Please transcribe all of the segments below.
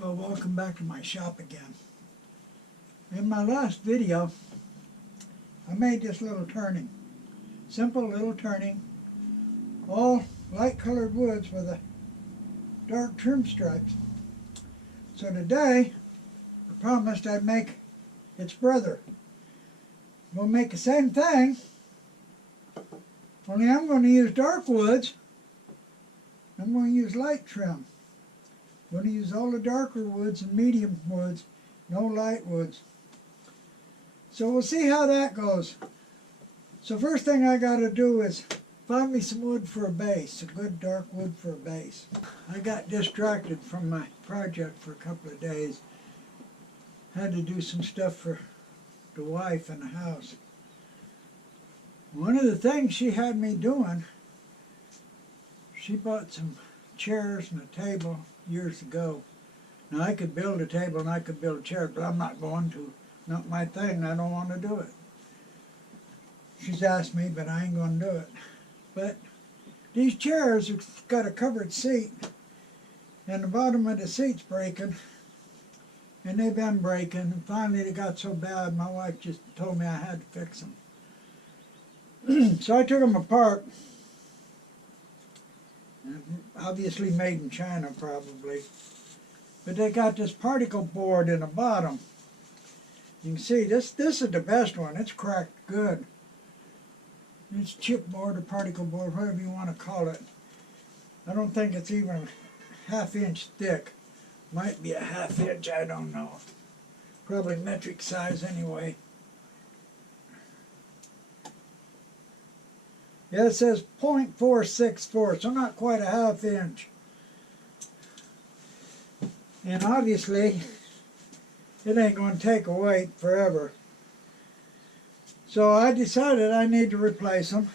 Well, welcome back to my shop again. In my last video, I made this little turning. Simple little turning. All light colored woods with a dark trim stripes. So today, I promised I'd make its brother. We'll make the same thing, only I'm going to use dark woods. I'm going to use light trim. I'm going to use all the darker woods and medium woods, no light woods. So we'll see how that goes. So first thing I got to do is find me some wood for a base, a good dark wood for a base. I got distracted from my project for a couple of days. Had to do some stuff for the wife in the house. One of the things she had me doing, she bought some chairs and a table years ago. Now I could build a table and I could build a chair, but I'm not going to. Not my thing, I don't want to do it. She's asked me, but I ain't going to do it. But these chairs have got a covered seat, and the bottom of the seat's breaking, and they've been breaking, and finally they got so bad my wife just told me I had to fix them. So I took them apart. Obviously made in China probably, but they got this particle board in the bottom. You can see this is the best one. It's cracked good. It's chipboard or particle board, whatever you want to call it. I don't think it's even half-inch thick. Might be a half-inch, I don't know. Probably metric size anyway. Yeah, it says 0.464, so not quite a half-inch. And obviously, it ain't going to take a weight forever. So I decided I need to replace them.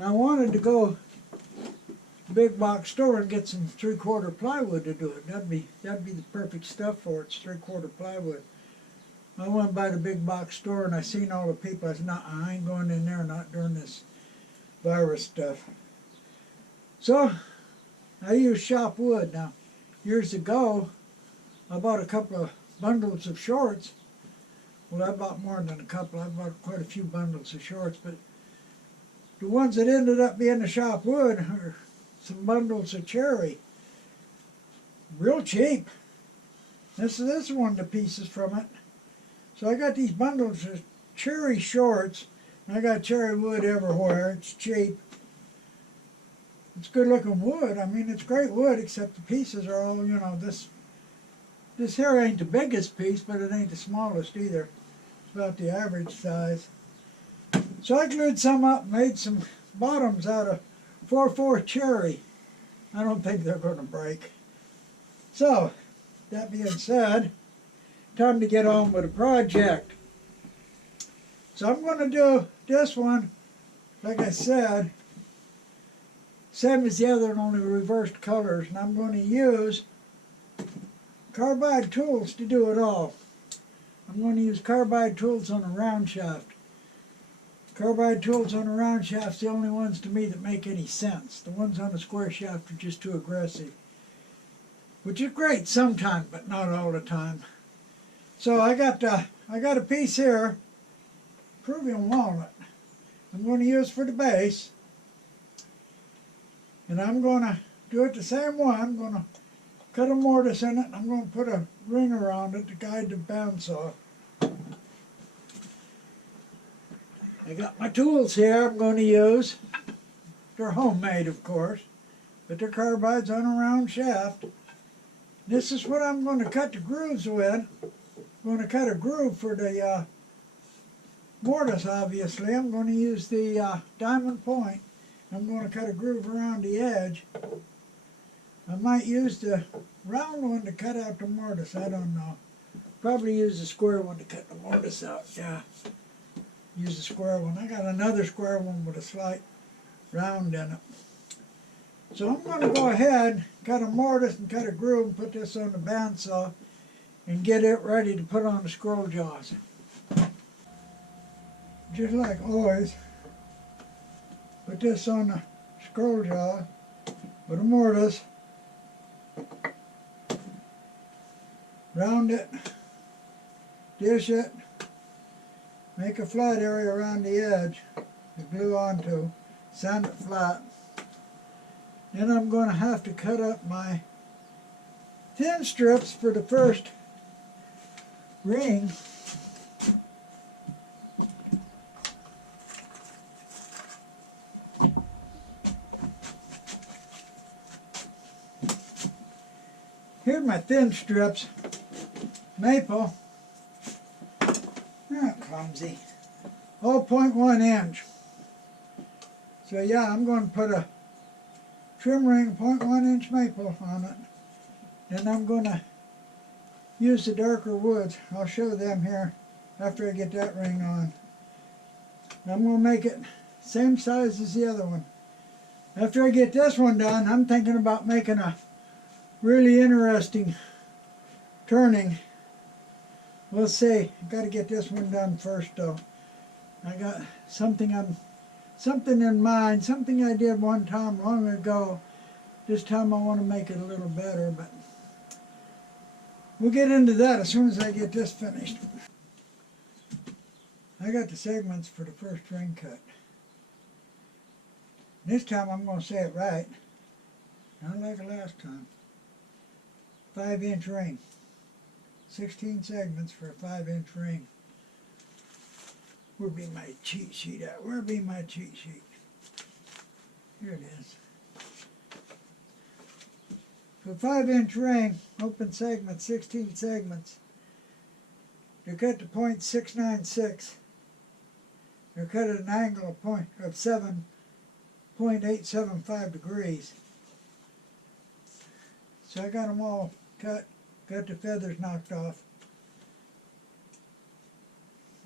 I wanted to go to big box store and get some 3/4 plywood to do it. That'd be the perfect stuff for it. It's 3/4 plywood. I went by the big box store and I seen all the people. I said, "No, I ain't going in there, not during this virus stuff." So I use shop wood. Now, years ago, I bought a couple of bundles of shorts. Well, I bought more than a couple. I bought quite a few bundles of shorts, but the ones that ended up being the shop wood are some bundles of cherry. Real cheap. This is one of the pieces from it. So I got these bundles of cherry shorts. I got cherry wood everywhere. It's cheap. It's good looking wood. I mean, it's great wood, except the pieces are all, you know, this here ain't the biggest piece, but it ain't the smallest either. It's about the average size. So I glued some up, made some bottoms out of 4/4 cherry. I don't think they're going to break. So, that being said, time to get on with the project. So I'm going to do this one, like I said, same as the other, only reversed colors. And I'm going to use carbide tools to do it all. I'm going to use carbide tools on a round shaft. Carbide tools on a round shaft's the only ones to me that make any sense. The ones on a square shaft are just too aggressive. Which is great sometimes, but not all the time. So I got a piece here, Peruvian walnut. I'm going to use for the base. And I'm going to do it the same way. I'm going to cut a mortise in it, and I'm going to put a ring around it to guide the bandsaw. I got my tools here I'm going to use. They're homemade, of course, but they're carbides on a round shaft. This is what I'm going to cut the grooves with. I'm going to cut a groove for the mortise, obviously. I'm going to use the diamond point. I'm going to cut a groove around the edge. I might use the round one to cut out the mortise, I don't know. Probably use the square one to cut the mortise out, yeah. Use the square one. I got another square one with a slight round in it. So I'm going to go ahead, cut a mortise and cut a groove and put this on the bandsaw and get it ready to put on the scroll jaws. Just like always, put this on the scroll jaw with a mortise. round it, dish it, make a flat area around the edge to glue onto, sand it flat. Then I'm going to have to cut up my thin strips for the first ring. Here's my thin strips. Maple. Clumsy. Oh, 0.1 inch. So yeah, I'm going to put a trim ring 0.1 inch maple on it. Then I'm going to use the darker woods. I'll show them here after I get that ring on. I'm going to make it same size as the other one. After I get this one done, I'm thinking about making a really interesting turning. We'll see. Got to get this one done first, though. I got something in mind, something I did one time long ago. This time I want to make it a little better, but we'll get into that as soon as I get this finished. I got the segments for the first ring cut. This time I'm going to say it right, not like the last time. 5-inch ring. 16 segments for a 5-inch ring. Where'd be my cheat sheet at? Where'd be my cheat sheet? Here it is. For a 5-inch ring, open segment, 16 segments. They're cut to .696. They're cut at an angle of 7.875 degrees. So I got them all cut. Got the feathers knocked off.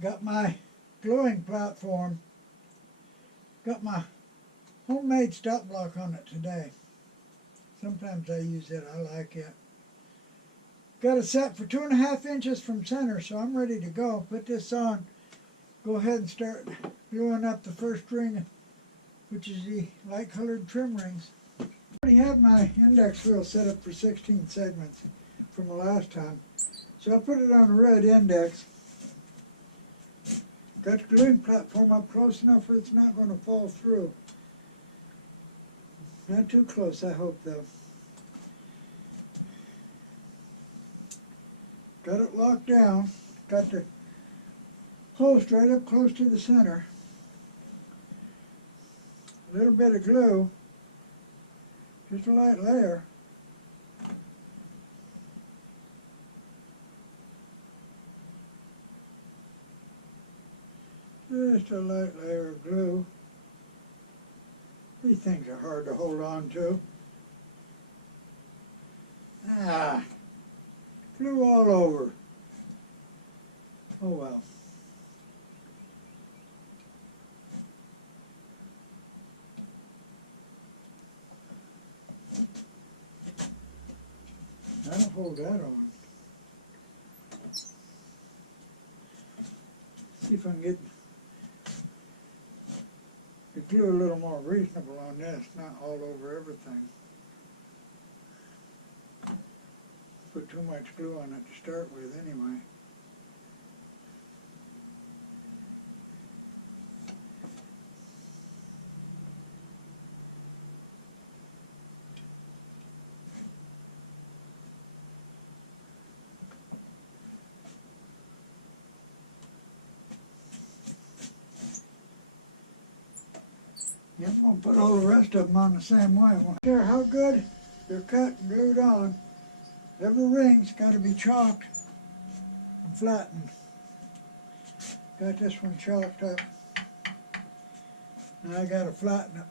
Got my gluing platform. Got my homemade stop block on it today. Sometimes I use it, I like it. Got it set for 2.5 inches from center, so I'm ready to go. Put this on. Go ahead and start gluing up the first ring, which is the light colored trim rings. I already had my index wheel set up for 16 segments from the last time. So I put it on a red index. Got the gluing platform up close enough where it's not going to fall through. Not too close, I hope, though. Got it locked down. Got the post right up close to the center. A little bit of glue. Just a light layer. Just a light layer of glue. These things are hard to hold on to. Glue all over. Oh well. That'll hold that on. See if I can get the glue a little more reasonable on this, not all over everything. Put too much glue on it to start with anyway. I'm going to put all the rest of them on the same way. I don't care how good they're cut and glued on. Every ring's got to be chalked and flattened. Got this one chalked up. Now I got to flatten it.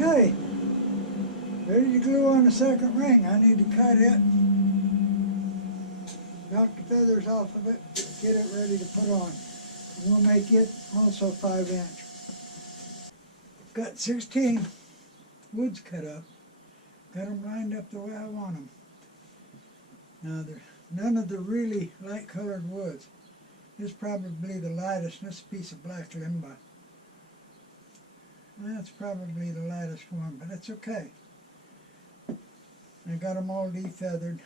Okay, ready to glue on the second ring. I need to cut it about feathers off of it, get it ready to put on. And we'll make it also 5-inch. Got 16 woods cut up. Got them lined up the way I want them. Now, none of the really light colored woods. This is probably the lightest. This piece of black limba. That's probably the lightest one, but it's okay. I got them all defeathered,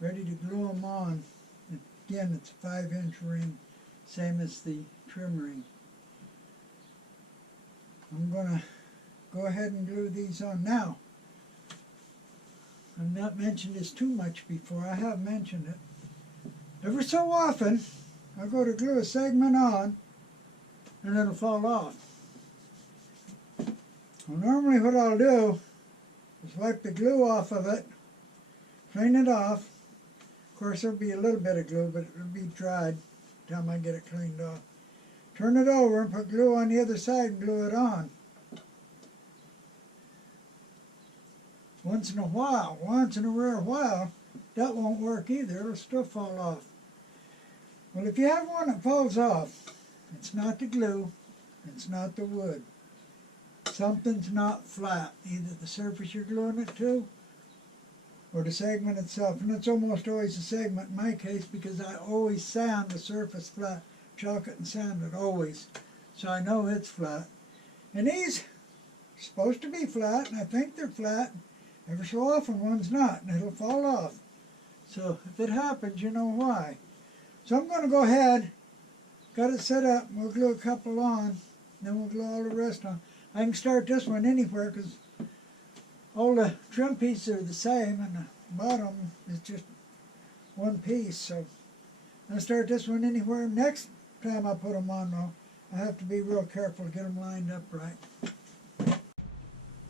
ready to glue them on. Again, it's a 5-inch ring, same as the trim ring. I'm going to go ahead and glue these on now. I've not mentioned this too much before. I have mentioned it. Every so often, I'll go to glue a segment on, and it'll fall off. Well, normally what I'll do is wipe the glue off of it, clean it off. Of course, there'll be a little bit of glue, but it'll be dried by the time I get it cleaned off. Turn it over and put glue on the other side and glue it on. Once in a rare while, that won't work either. It'll still fall off. Well, if you have one that falls off, it's not the glue, it's not the wood. Something's not flat, either the surface you're gluing it to or the segment itself. And it's almost always the segment in my case, because I always sand the surface flat, chalk it and sand it always, so I know it's flat. And these are supposed to be flat, and I think they're flat. Every so often one's not, and it'll fall off. So if it happens, you know why. So I'm going to go ahead, got it set up, we'll glue a couple on, then we'll glue all the rest on. I can start this one anywhere because all the trim pieces are the same, and the bottom is just one piece. So I'll start this one anywhere. Next time I put them on, though, I have to be real careful to get them lined up right.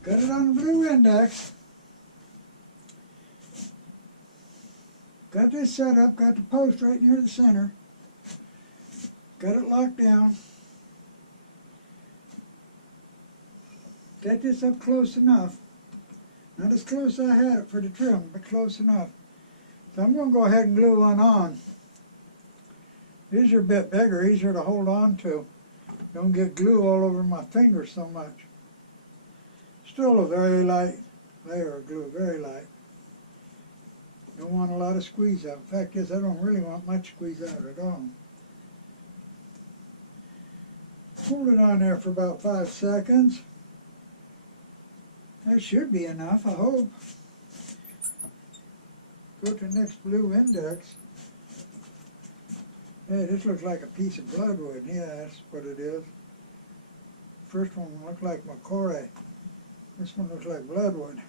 Got it on the blue index. Got this set up, got the post right near the center. Got it locked down. Got this up close enough. Not as close as I had it for the trim, but close enough. So I'm going to go ahead and glue one on. These are a bit bigger, easier to hold on to. Don't get glue all over my fingers so much. Still a very light layer of glue, very light. Don't want a lot of squeeze out. In fact is, I don't really want much squeeze out at all. Hold it on there for about 5 seconds. That should be enough, I hope. Go to the next blue index. Hey, this looks like a piece of bloodwood. Yeah, that's what it is. First one looked like McCoy. This one looks like bloodwood.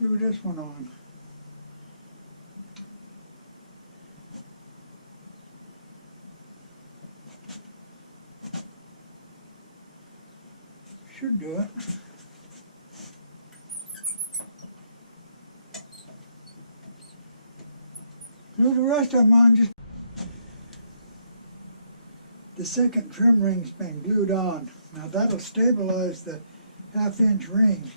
Glue this one on. Should do it. Glue the rest of them on. Just the second trim ring's been glued on. Now that'll stabilize the 1/2-inch ring.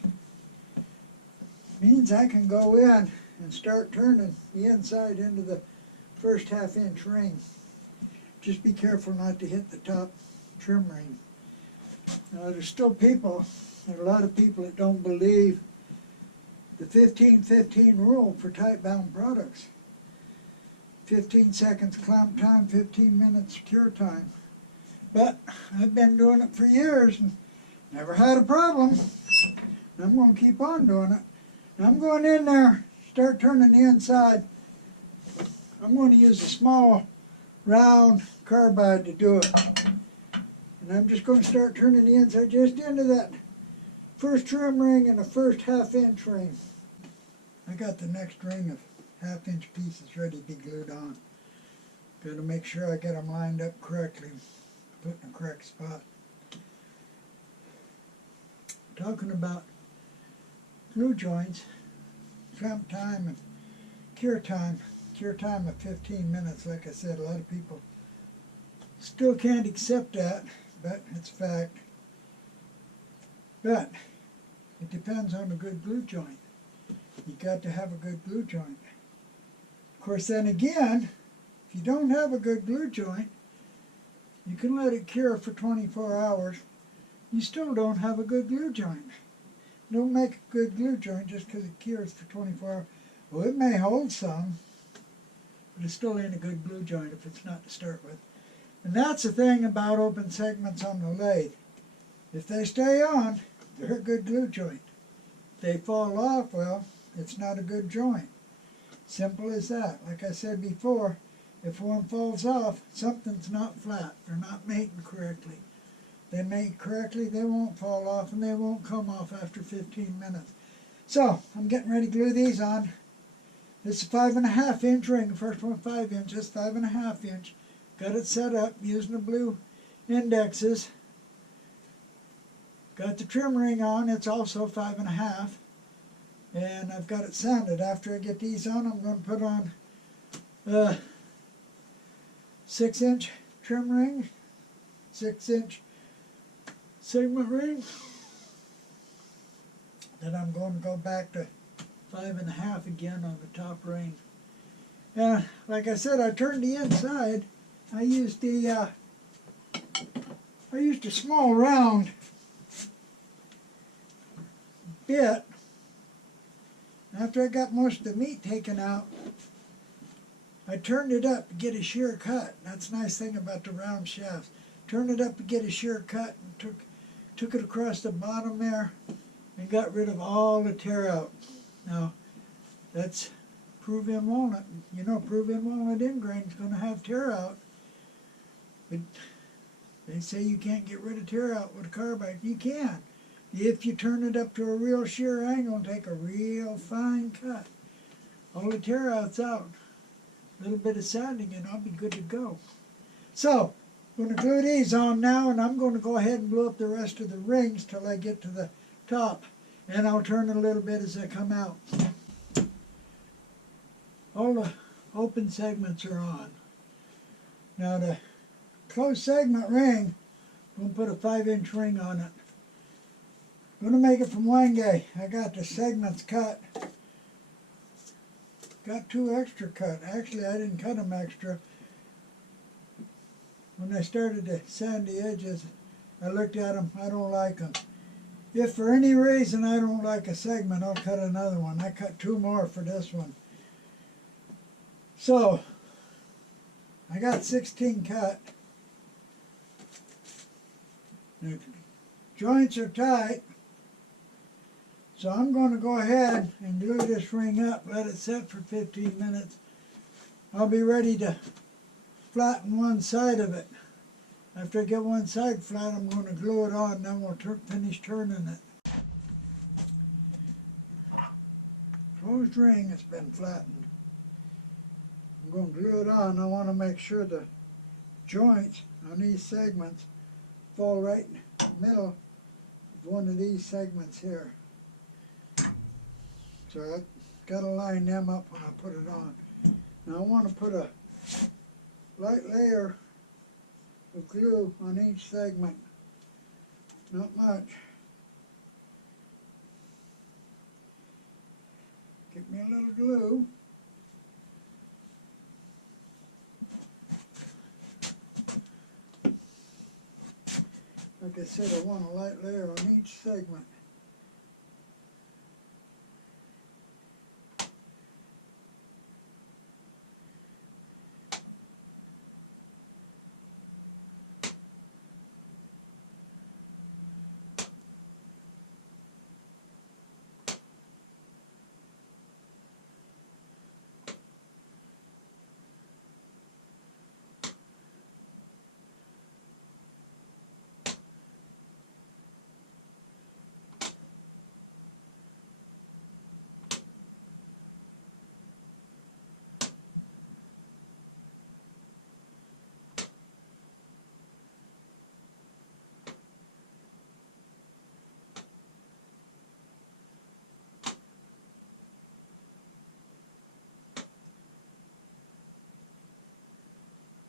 Means I can go in and start turning the inside into the first 1/2-inch ring. Just be careful not to hit the top trim ring. Now there's still a lot of people that don't believe the 15-15 rule for tight-bound products. 15 seconds clamp time, 15 minutes cure time. But I've been doing it for years and never had a problem. I'm going to keep on doing it. Now I'm going in there, start turning the inside. I'm going to use a small round carbide to do it. And I'm just going to start turning the inside just into that first trim ring and the first 1/2-inch ring. I got the next ring of 1/2-inch pieces ready to be glued on. Got to make sure I get them lined up correctly, put in the correct spot. Talking about glue joints, clamp time and cure time. Cure time of 15 minutes, like I said, a lot of people still can't accept that, but it's fact. But It depends on a good glue joint. You got to have a good glue joint. Of course, then again, if you don't have a good glue joint, you can let it cure for 24 hours. You still don't have a good glue joint. Don't make a good glue joint just because it cures for 24 hours. Well, it may hold some, but it still ain't a good glue joint if it's not to start with. And that's the thing about open segments on the lathe. If they stay on, they're a good glue joint. If they fall off, well, it's not a good joint. Simple as that. Like I said before, if one falls off, something's not flat. They're not mating correctly. They mate correctly, they won't fall off, and they won't come off after 15 minutes. So, I'm getting ready to glue these on. This is a 5.5 inch ring. The first one 5 inches, 5.5 inch. Got it set up using the blue indexes. Got the trim ring on, it's also 5.5. And I've got it sanded. After I get these on, I'm going to put on a 6 inch trim ring, 6 inch segment ring. Then I'm going to go back to 5.5 again on the top ring. And like I said, I turned the inside. I used a small round bit. After I got most of the meat taken out, I turned it up to get a shear cut. That's the nice thing about the round shafts. Turned it up to get a shear cut and took it across the bottom there and got rid of all the tear out. Now, that's prove-in walnut. You know, prove-in walnut ingrain is going to have tear out. But they say you can't get rid of tear out with a carbide. You can. If you turn it up to a real shear angle and take a real fine cut. All the tear out's out. A little bit of sanding and I'll be good to go. So, I'm going to glue these on now, and I'm going to go ahead and glue up the rest of the rings till I get to the top. And I'll turn it a little bit as I come out. All the open segments are on. Now the closed segment ring, I'm going to put a 5 inch ring on it. I'm going to make it from Wenge. I got the segments cut. Got 2 extra cut. Actually, I didn't cut them extra. When I started to sand the edges, I looked at them. I don't like them. If for any reason I don't like a segment, I'll cut another one. I cut 2 more for this one. So, I got 16 cut. The joints are tight. So I'm going to go ahead and glue this ring up, let it set for 15 minutes. I'll be ready to flatten one side of it. After I get one side flat, I'm going to glue it on, then we'll finish turning it. Closed ring, it's been flattened. I'm going to glue it on. I want to make sure the joints on these segments fall right in the middle of one of these segments here. So I've got to line them up when I put it on. Now I want to put a light layer of glue on each segment. Not much. Get me a little glue. Like I said, I want a light layer on each segment.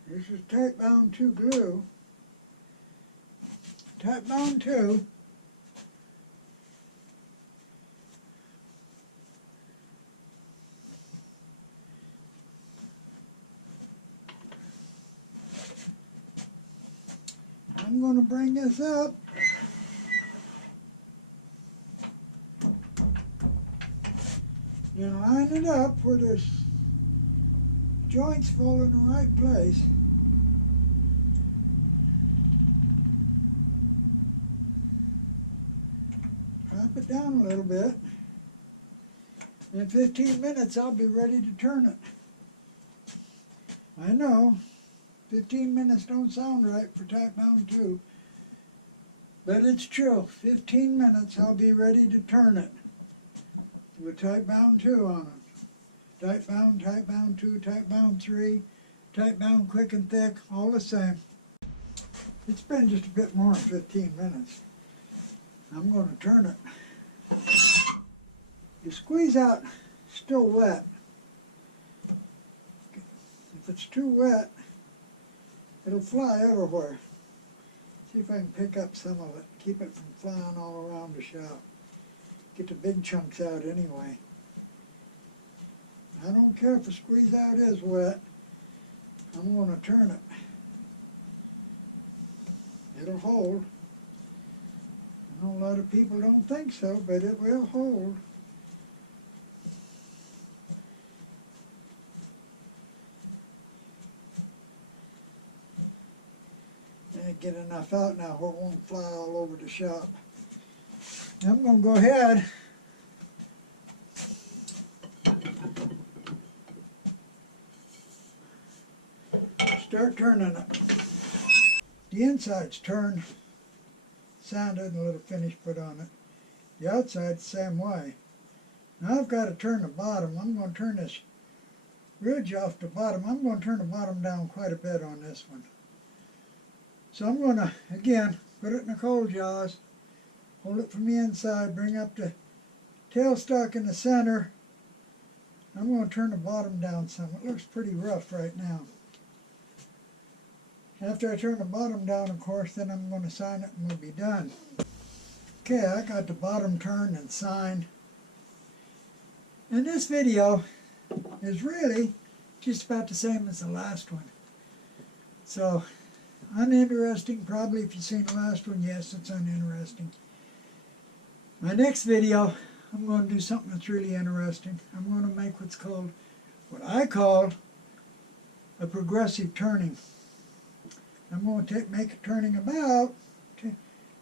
This is Type Bound 2 glue. Type Bound 2. I'm going to bring this up. And line it up where there's joints fall in the right place. Drop it down a little bit. In 15 minutes I'll be ready to turn it. I know, 15 minutes don't sound right for type bound 2, but it's true. 15 minutes I'll be ready to turn it with type bound 2 on it. Type bound 2, type bound 3, type bound quick and thick, all the same. It's been just a bit more than 15 minutes. I'm going to turn it. You squeeze out still wet. If it's too wet, it'll fly everywhere. See if I can pick up some of it, keep it from flying all around the shop. Get the big chunks out anyway. I don't care if the squeeze out is wet. I'm going to turn it. It'll hold. I know a lot of people don't think so, but it will hold. Get enough out now where it won't fly all over the shop. I'm going to go ahead start turning it. The inside's turned, sanded, and a little finish put on it. The outside's the same way. Now I've got to turn the bottom. I'm going to turn this ridge off the bottom. I'm going to turn the bottom down quite a bit on this one. So I'm going to, again, put it in the coal jaws, hold it from the inside, bring up the tailstock in the center. I'm going to turn the bottom down some. It looks pretty rough right now. After I turn the bottom down, of course, then I'm going to sign it and we'll be done. Okay, I got the bottom turned and signed. And this video is really just about the same as the last one. So, uninteresting, probably. If you've seen the last one, yes, it's uninteresting. My next video, I'm going to do something that's really interesting. I'm going to make what I call a progressive turning. I'm going to make a turning about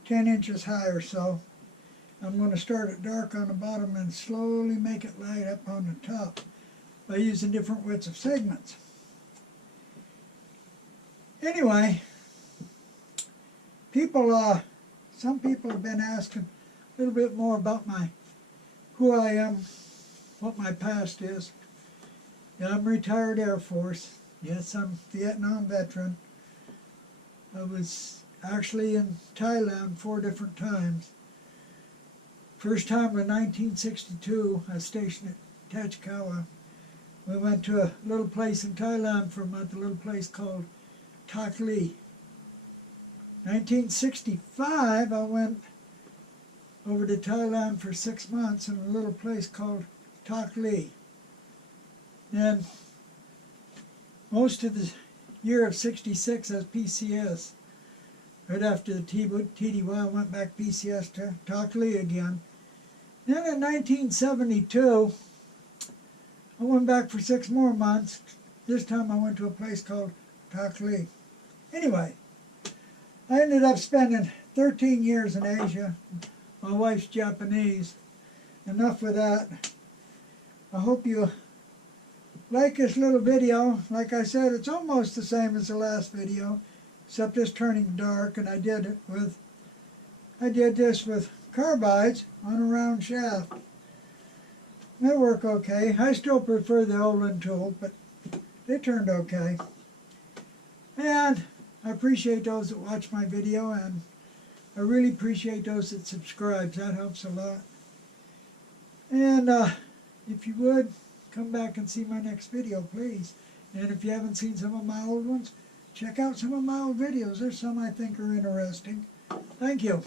10 inches high or so. I'm going to start it dark on the bottom and slowly make it light up on the top by using different widths of segments. Anyway, some people have been asking a little bit more about who I am, what my past is. Yeah, I'm retired Air Force. Yes, I'm a Vietnam veteran. I was actually in Thailand 4 different times. First time in 1962, I was stationed at Tachikawa. We went to a little place in Thailand for a month, a little place called Tak Ly. 1965, I went over to Thailand for 6 months in a little place called Tak Ly. And most of the year of 66 as PCS. Right after the TDY, I went back PCS to Tak Ly again. Then in 1972, I went back for 6 more months. This time I went to a place called Tak Ly. Anyway, I ended up spending 13 years in Asia. My wife's Japanese. Enough with that. I hope you like this little video. Like I said, it's almost the same as the last video, except it's turning dark, and I did this with carbides on a round shaft. They work okay. I still prefer the Olin tool, but they turned okay. And I appreciate those that watch my video, and I really appreciate those that subscribe. That helps a lot. And if you would, come back and see my next video, please. And if you haven't seen some of my old ones, check out some of my old videos. There's some I think are interesting. Thank you.